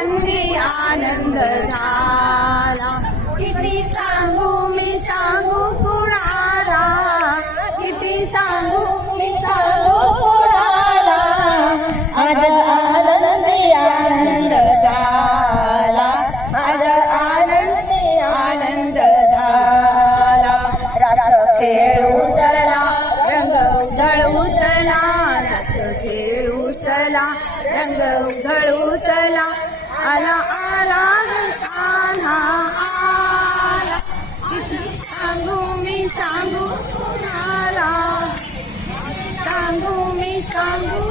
आनंद झाला किती सांगू मी सांगू कुणाला, किती सांगू मी सांगू कुणाला, आज आनंदी आनंद झाला, आज आनंदी आनंद झाला. रस खेळू चला रंग उधळू चला, रस खेळू चला रंग उधळू चला, आला आला आला आला, किती सांगू मी सांगू कुणाला, सांगू मी सांगू